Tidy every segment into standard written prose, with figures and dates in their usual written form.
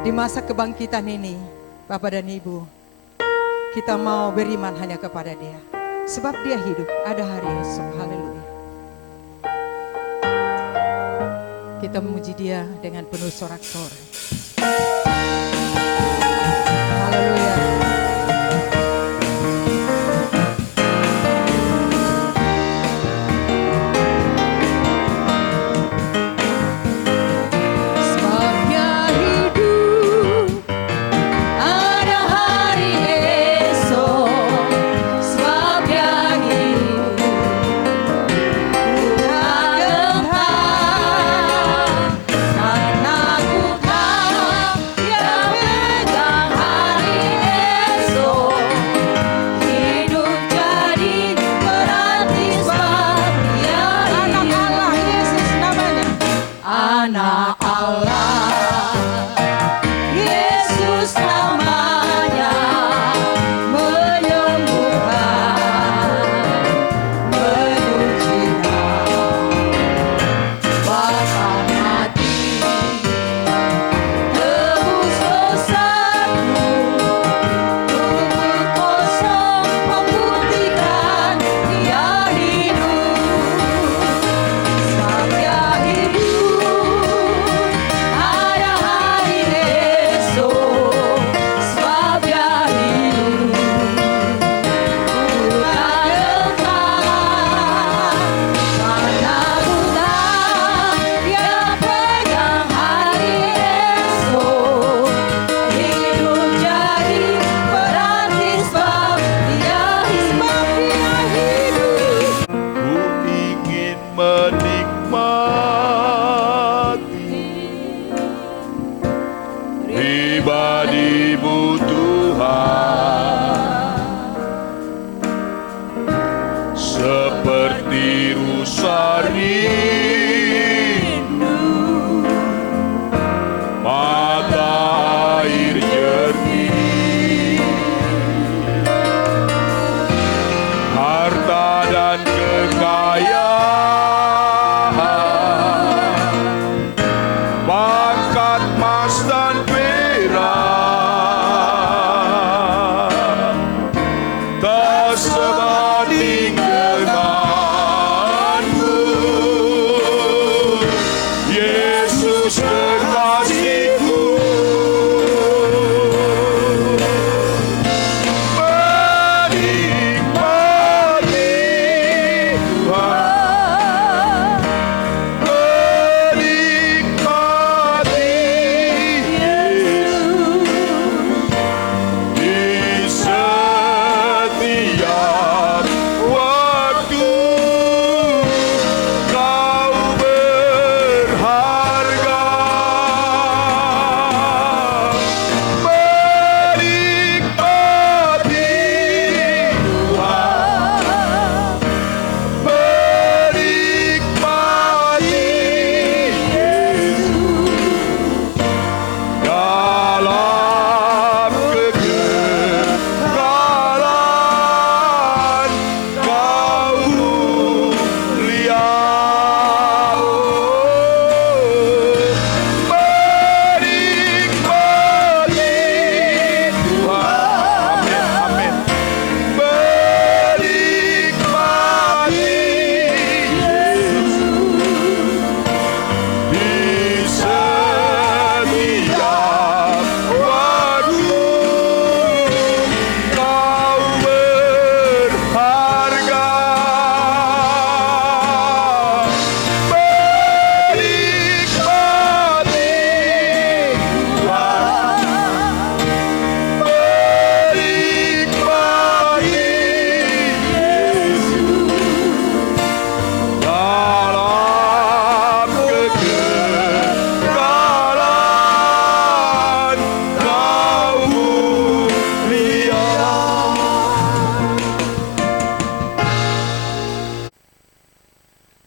Di masa kebangkitan ini, Bapak dan Ibu, kita mau beriman hanya kepada Dia. Sebab Dia hidup, ada hari esok. Haleluya. Kita memuji Dia dengan penuh sorak-sorai. Haleluya.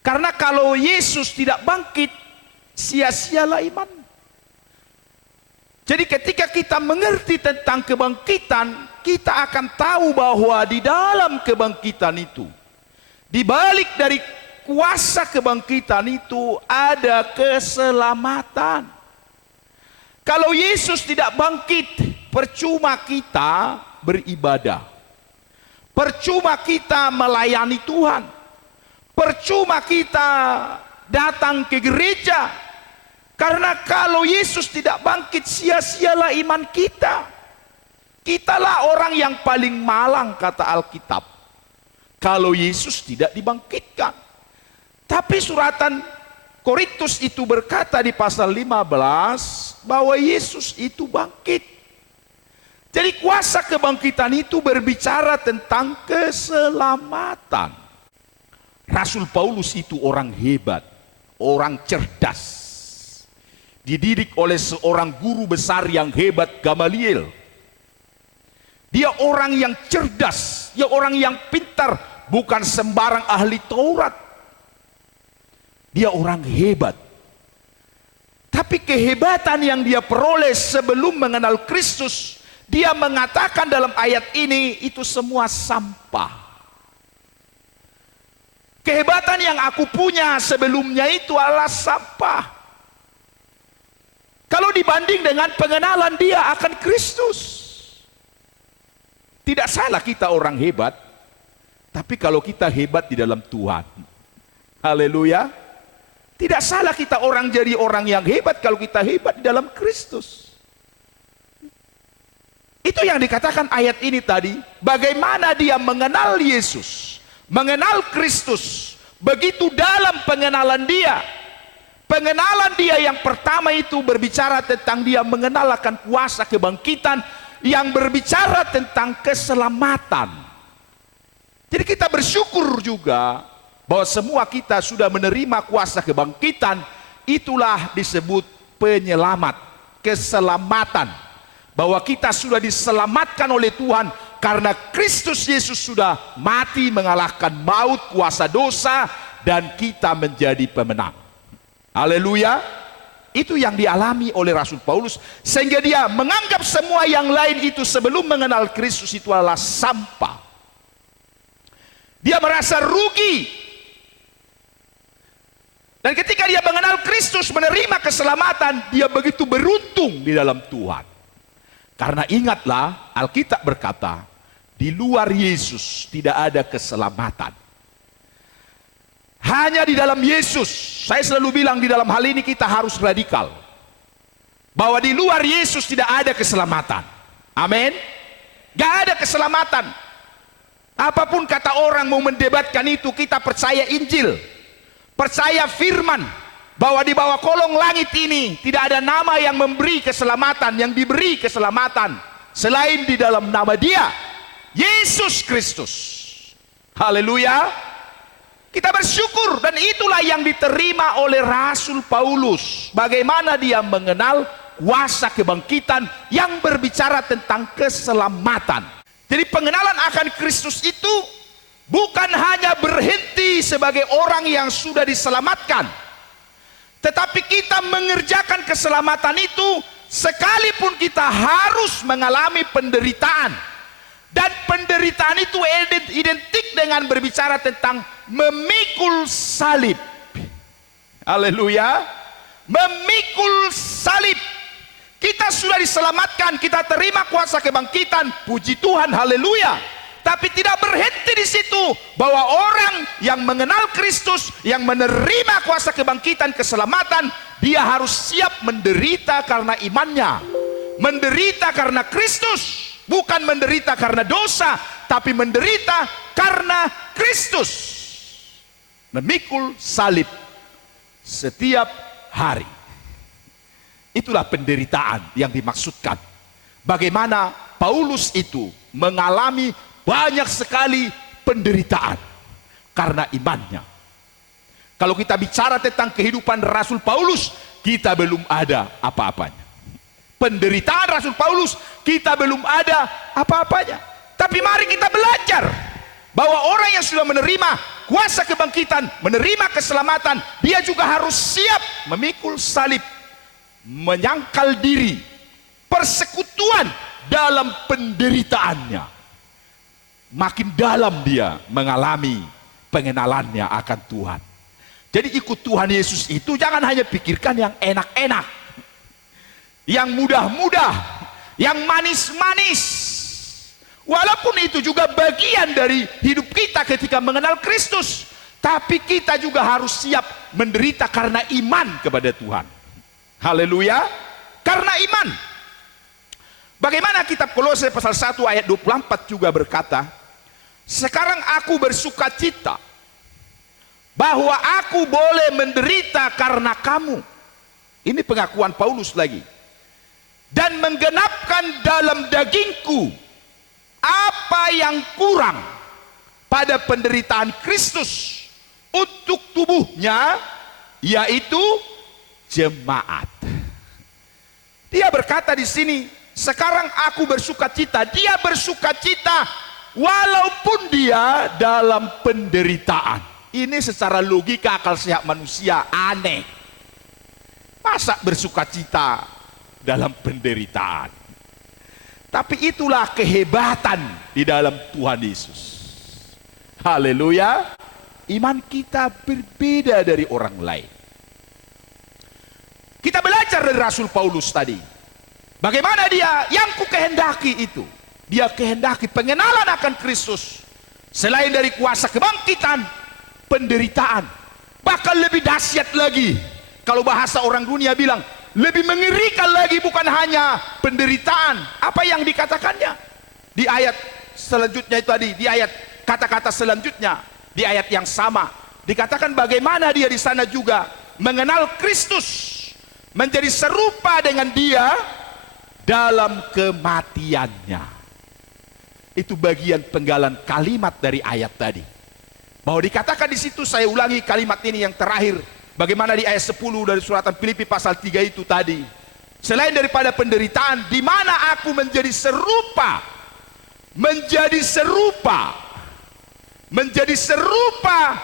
Karena kalau Yesus tidak bangkit, sia-sialah iman. Jadi ketika kita mengerti tentang kebangkitan, kita akan tahu bahwa di dalam kebangkitan itu, di balik dari kuasa kebangkitan itu ada keselamatan. Kalau Yesus tidak bangkit, percuma kita beribadah. Percuma kita melayani Tuhan. Percuma kita datang ke gereja. Karena kalau Yesus tidak bangkit, sia-sialah iman kita. Kitalah orang yang paling malang, kata Alkitab, kalau Yesus tidak dibangkitkan. Tapi suratan Korintus itu berkata di pasal 15 bahwa Yesus itu bangkit. Jadi kuasa kebangkitan itu berbicara tentang keselamatan. Rasul Paulus itu orang hebat, orang cerdas. Dididik oleh seorang guru besar yang hebat, Gamaliel. Dia orang yang cerdas, dia orang yang pintar, bukan sembarang ahli Taurat. Dia orang hebat. Tapi kehebatan yang dia peroleh sebelum mengenal Kristus, dia mengatakan dalam ayat ini, itu semua sampah. Kehebatan yang aku punya sebelumnya itu adalah sampah. Kalau dibanding dengan pengenalan dia akan Kristus. Tidak salah kita orang hebat, tapi kalau kita hebat di dalam Tuhan. Haleluya. Tidak salah kita orang jadi orang yang hebat kalau kita hebat di dalam Kristus. Itu yang dikatakan ayat ini tadi, bagaimana dia mengenal Yesus, mengenal Kristus, begitu dalam pengenalan dia. Pengenalan dia yang pertama itu berbicara tentang dia mengenal akan kuasa kebangkitan, yang berbicara tentang keselamatan. Jadi kita bersyukur juga bahwa semua kita sudah menerima kuasa kebangkitan, itulah disebut penyelamat, keselamatan. Bahwa kita sudah diselamatkan oleh Tuhan karena Kristus Yesus sudah mati mengalahkan maut, kuasa dosa, dan kita menjadi pemenang. Haleluya. Itu yang dialami oleh Rasul Paulus, sehingga dia menganggap semua yang lain itu sebelum mengenal Kristus itu adalah sampah. Dia merasa rugi. Dan ketika dia mengenal Kristus, menerima keselamatan, dia begitu beruntung di dalam Tuhan. Karena ingatlah, Alkitab berkata, di luar Yesus tidak ada keselamatan. Hanya di dalam Yesus. Saya selalu bilang di dalam hal ini kita harus radikal. Bahwa di luar Yesus tidak ada keselamatan. Amin. Gak ada keselamatan. Apapun kata orang mau mendebatkan itu, kita percaya Injil. Percaya firman. Bahwa di bawah kolong langit ini tidak ada nama yang memberi keselamatan, yang diberi keselamatan selain di dalam nama Dia, Yesus Kristus. Haleluya. Kita bersyukur, dan itulah yang diterima oleh Rasul Paulus. Bagaimana dia mengenal kuasa kebangkitan yang berbicara tentang keselamatan. Jadi pengenalan akan Kristus itu bukan hanya berhenti sebagai orang yang sudah diselamatkan, tetapi kita mengerjakan keselamatan itu sekalipun kita harus mengalami penderitaan. Dan penderitaan itu identik dengan berbicara tentang memikul salib. Haleluya. Memikul salib. Kita sudah diselamatkan, kita terima kuasa kebangkitan, puji Tuhan, haleluya. Tapi tidak berhenti di situ, bahwa orang yang mengenal Kristus, yang menerima kuasa kebangkitan, keselamatan, dia harus siap menderita karena imannya. Menderita karena Kristus. Bukan menderita karena dosa, tapi menderita karena Kristus. Memikul salib setiap hari. Itulah penderitaan yang dimaksudkan. Bagaimana Paulus itu mengalami banyak sekali penderitaan karena imannya. Kalau kita bicara tentang kehidupan Rasul Paulus, kita belum ada apa-apanya. Penderitaan Rasul Paulus, kita belum ada apa-apanya. Tapi mari kita belajar bahwa orang yang sudah menerima kuasa kebangkitan, menerima keselamatan, dia juga harus siap memikul salib, menyangkal diri, persekutuan dalam penderitaannya. Makin dalam dia mengalami pengenalannya akan Tuhan. Jadi ikut Tuhan Yesus itu jangan hanya pikirkan yang enak-enak. yang mudah-mudah, yang manis-manis. Walaupun itu juga bagian dari hidup kita ketika mengenal Kristus, tapi kita juga harus siap menderita karena iman kepada Tuhan. Haleluya. Karena iman. Bagaimana kitab Kolose pasal 1 ayat 24 juga berkata, sekarang aku bersuka cita bahwa aku boleh menderita karena kamu. Ini pengakuan Paulus lagi. Dan menggenapkan dalam dagingku apa yang kurang pada penderitaan Kristus untuk tubuhnya, yaitu jemaat. Dia berkata di sini, sekarang aku bersuka cita. Dia bersuka cita walaupun dia dalam penderitaan. Ini secara logika akal sehat manusia aneh. Masa bersuka cita dalam penderitaan? Tapi itulah kehebatan di dalam Tuhan Yesus. Haleluya. Iman kita berbeda dari orang lain. Kita belajar dari Rasul Paulus tadi. Bagaimana dia yang ku kehendaki itu. Dia kehendaki pengenalan akan Kristus. Selain dari kuasa kebangkitan, penderitaan. Bahkan lebih dahsyat lagi. Kalau bahasa orang dunia bilang, lebih mengerikan lagi, bukan hanya penderitaan. Apa yang dikatakannya? Di ayat selanjutnya itu tadi, di ayat kata-kata selanjutnya, di ayat yang sama. Dikatakan bagaimana dia di sana juga mengenal Kristus. Menjadi serupa dengan dia dalam kematiannya. Itu bagian penggalan kalimat dari ayat tadi. Bahwa dikatakan di situ, saya ulangi kalimat ini yang terakhir. Bagaimana di ayat 10 dari suratan Filipi pasal 3 itu tadi. Selain daripada penderitaan, di mana aku menjadi serupa. Menjadi serupa. Menjadi serupa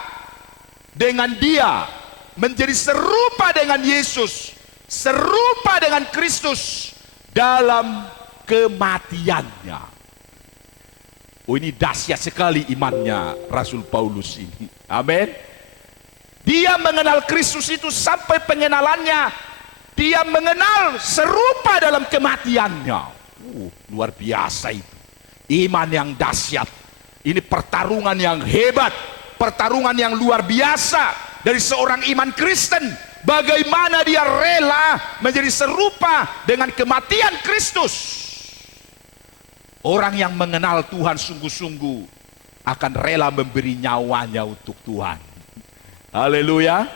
dengan dia. Menjadi serupa dengan Yesus. Serupa dengan Kristus dalam kematiannya. Oh, ini dahsyat sekali imannya Rasul Paulus ini. Amin. Dia mengenal Kristus itu sampai pengenalannya. Dia mengenal serupa dalam kematiannya. Luar biasa itu. Iman yang dahsyat. Ini pertarungan yang hebat. Pertarungan yang luar biasa dari seorang iman Kristen. Bagaimana dia rela menjadi serupa dengan kematian Kristus. Orang yang mengenal Tuhan sungguh-sungguh akan rela memberi nyawanya untuk Tuhan. Haleluya.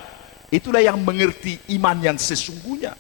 Itulah yang mengerti iman yang sesungguhnya.